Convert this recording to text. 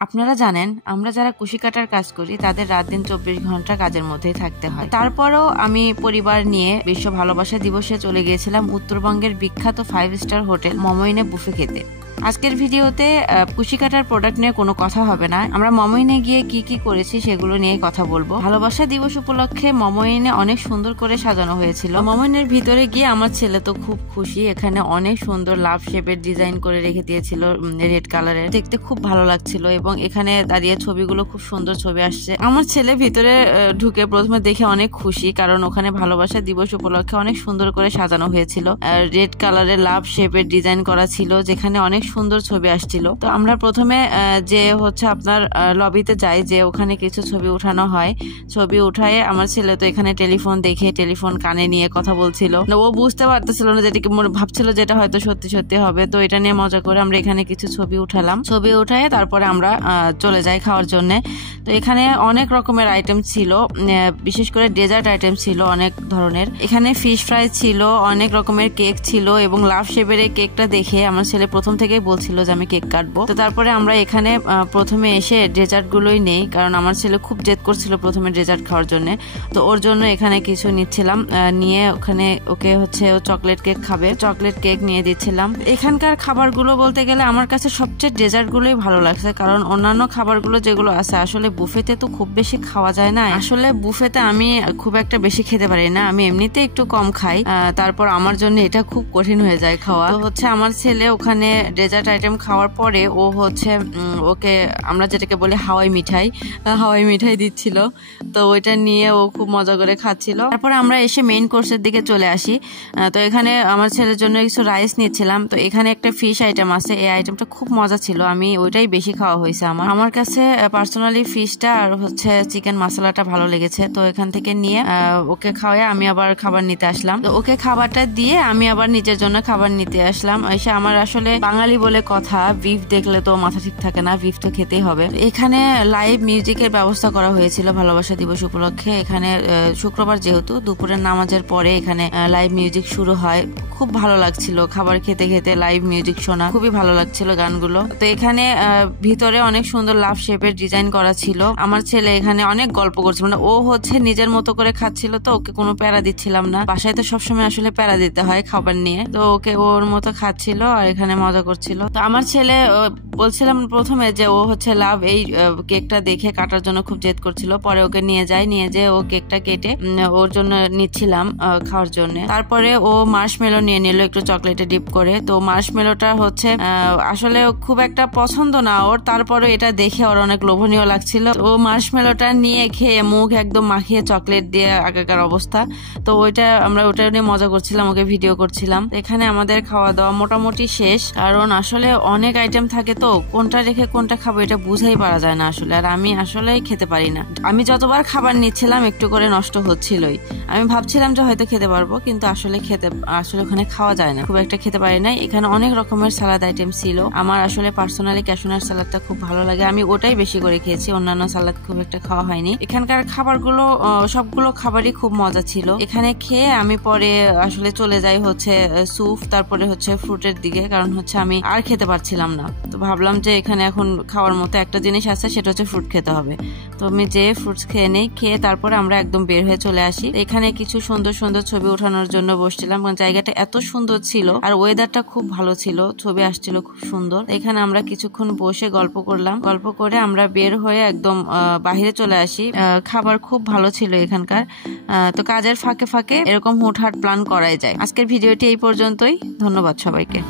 আপনারা জানেন আমরা যারা কুশি কাটার কাজ করি তাদের রাত দিন 24 ঘন্টা কাজের মধ্যেই থাকতে হয়। তারপরও আমি পরিবার নিয়ে বিশ্ব ভালোবাসা দিবসে চলে গিয়েছিলাম উত্তরবঙ্গের বিখ্যাত 5 স্টার হোটেল মমইনে বুফে খেতে। আজকের ভিডিওতে কুশি কাটার প্রোডাক্ট নিয়ে কোনো কথা হবে না, আমরা মমইনে গিয়ে কি কি করেছি সেগুলো নিয়ে কথা বলবো। ভালোবাসা দিবস উপলক্ষে মমইনে অনেক সুন্দর করে সাজানো হয়েছিল। মমইনের ভিতরে গিয়ে আমার ছেলে তো খুব খুশি, এখানে অনেক সুন্দর লাভ শেপের ডিজাইন করে রেখে দিয়েছিল রেড কালারের, দেখতে খুব ভালো লাগছিল এবং এখানে দাঁড়িয়ে ছবিগুলো খুব সুন্দর ছবি আসছে। আমার ছেলে ভিতরে ঢুকে প্রথমে দেখে অনেক খুশি, কারণ ওখানে ভালোবাসা দিবস উপলক্ষে অনেক সুন্দর করে সাজানো হয়েছিল। রেড কালারের লাভ শেপের ডিজাইন করা ছিল, যেখানে অনেক সুন্দর ছবি আসছিল। তো আমরা প্রথমে যে হচ্ছে আপনার লবিতে যাই, যে ওখানে কিছু ছবি উঠানো হয়, ছবি উঠায় আমার ছেলে তো এখানে টেলিফোন দেখে টেলিফোন কানে নিয়ে কথা বলছিল। ও বুঝতে পারতেছিল না, যেটাকে ভাবছিল যেটা হয়তো সত্যি সত্যি হবে। তো এটা নিয়ে মজা করে আমরা এখানে কিছু ছবি উঠালাম, ছবি উঠায় তারপরে আমরা চলে যাই খাওয়ার জন্য। তো এখানে অনেক রকমের আইটেম ছিল, বিশেষ করে ডেজার্ট আইটেম ছিল অনেক ধরনের। এখানে ফিশ ফ্রাই ছিল, অনেক রকমের কেক ছিল এবং লাভ শেপের এই কেকটা দেখে আমার ছেলে প্রথম থেকে বলছিল যে আমি কেক কাটবো। তো তারপরে আমরা এখানে প্রথমে এসে ডেজার্ট গুলোই নেই, কারণ আমার ছেলে খুব জেদ করছিল প্রথমে ডেজার্ট খাওয়ার জন্য। তো ওর জন্য এখানে কিছু নিচ্ছিলাম, নিয়ে ওখানে ওকে হচ্ছে ও চকলেট কেক খাবে, চকলেট কেক নিয়ে দিচ্ছিলাম। এখানকার খাবারগুলো বলতে গেলে আমার কাছে সবচেয়ে ডেজার্ট গুলোই ভালো লাগছে, কারণ অন্যান্য খাবারগুলো যেগুলো আছে আসলে বুফেতে তো খুব বেশি খাওয়া যায় না। আসলে বুফেতে আমি খুব একটা বেশি খেতে পারি না, আমি এমনিতে একটু কম খাই, তারপর আমার জন্য এটা খুব কঠিন হয়ে যায় খাওয়া। তো হচ্ছে আমার ছেলে ওখানে ডেজার্ট আইটেম খাওয়ার পরে ও হচ্ছে ওকে আমরা যেটাকে বলি হাওয়াই মিঠাই দিচ্ছিল। তো ওইটা নিয়ে ও খুব মজা করে খাচ্ছিল। তারপরে আমরা এসে মেইন কোর্সের দিকে চলে আসি। তো এখানে আমার ছেলের জন্য কিছু রাইস নিচ্ছিলাম। তো এখানে একটা ফিশ আইটেম আছে, এই আইটেমটা খুব মজা ছিল, আমি ওইটাই বেশি খাওয়া হয়েছে। আমার কাছে পার্সোনালি ফিশটা আর হচ্ছে চিকেন মশলাটা ভালো লেগেছে। তো এখান থেকে নিয়ে ওকে খাওয়াই আমি আবার খাবার নিতে আসলাম। তো ওকে খাবারটা দিয়ে আমি আবার নিজের জন্য খাবার নিতে আসলাম। এসে আমার আসলে বাঙালি বলে কথা, বিফ দেখলে তো মাথা ঠিক থাকে না, বিফ তো খেতেই হবে। এখানে লাইভ মিউজিকের ব্যবস্থা করা হয়েছিল ভালোবাসা দিবস উপলক্ষে। এখানে শুক্রবার যেহেতু দুপুরের নামাজের পরে এখানে লাইভ মিউজিক শুরু হয়, খুব ভালো লাগছিল খাবার খেতে খেতে লাইভ মিউজিক শোনা, খুবই ভালো লাগছিল গানগুলো। তো এখানে ভিতরে অনেক সুন্দর লাভ শেপের ডিজাইন করা ছিল। আমার ছেলে এখানে অনেক গল্প করছিল, মানে ও হচ্ছে নিজের মতো করে খাচ্ছিল, তো ওকে কোনো প্যারা দিচ্ছিলাম না, বাসায় তো সবসময় আসলে প্যারা দিতে হয় খাবার নিয়ে। তো ওকে ওর মতো খাচ্ছিল আর এখানে মজা করছিল। তো আমার ছেলে বলছিলাম প্রথমে যে ও হচ্ছে লাভ এই কেকটা দেখে কাটার জন্য খুব জেদ করছিল, পরে ওকে নিয়ে যে ও কেকটা কেটে ওর জন্য নিচ্ছিলাম খাওয়ার জন্য। তারপরে ও মার্শমেলো নিয়ে নিল একটু চকলেটে ডিপ করে। তো মার্শমেলোটা হচ্ছে আসলে খুব একটা পছন্দ না ওর, তারপরে এটা দেখে ওর অনেক লোভনীয় লাগছিল। ও মার্শমেলোটা নিয়ে খেয়ে মুখ একদম মাখিয়ে চকলেট দিয়ে আগাকার অবস্থা। তো আমরা ওটা নিয়ে মজা করছিলাম, ওকে ভিডিও করছিলাম। এখানে আমাদের খাওয়া দাওয়া মোটামুটি শেষ, কারণ আসলে অনেক আইটেম থাকে তো কোনটা রেখে কোনটা খাবো এটা বুঝাই পারা যায় না আসলে। আর আমি আসলেই খেতে পারি না, আমি যতবার খাবার নিচ্ছিলাম একটু করে নষ্ট হচ্ছিলই। আমি ভাবছিলাম যে হয়তো খেতে পারবো, কিন্তু আসলে ওখানে খাওয়া যায় না, খুব একটা খেতে পারি না। এখানে অনেক রকমের সালাদ আইটেম ছিল, আমার আসলে পার্সোনালি ক্যাশনার সালাদটা খুব ভালো লাগে, আমি ওটাই বেশি করে খেয়েছি, অন্যান্য সালাদ খুব একটা খাওয়া হয়নি। এখানকার খাবারগুলো সবগুলো খাবারই খুব মজা ছিল। এখানে খেয়ে আমি পরে আসলে চলে যাই হচ্ছে স্যুপ, তারপরে হচ্ছে ফ্রুটের দিকে, কারণ হচ্ছে আমি আর খেতে পারছিলাম না। তো ভাবলাম যে এখানে এখন খাওয়ার মতো একটা জিনিস আছে, সেটা হচ্ছে ফ্রুট খেতে হবে। তো আমি যে ফ্রুটস খেয়ে নেই, খেয়ে তারপরে আমরা একদম বের হয়ে চলে আসি। এখানে কিছু সুন্দর সুন্দর ছবি ওঠানোর জন্য বসছিলাম, কারণ জায়গাটা এত সুন্দর ছিল আর ওয়েদারটা খুব ভালো ছিল, ছবি আসছিল খুব সুন্দর। এখানে আমরা কিছুক্ষণ বসে গল্প করলাম, গল্প করে আমরা বের হয়ে একদম বাহিরে চলে আসি। খাবার খুব ভালো ছিল এখানকার। তো কাজের ফাঁকে ফাঁকে এরকম হুটহাট প্ল্যান করাই যায়। আজকের ভিডিওটি এই পর্যন্তই, ধন্যবাদ সবাইকে।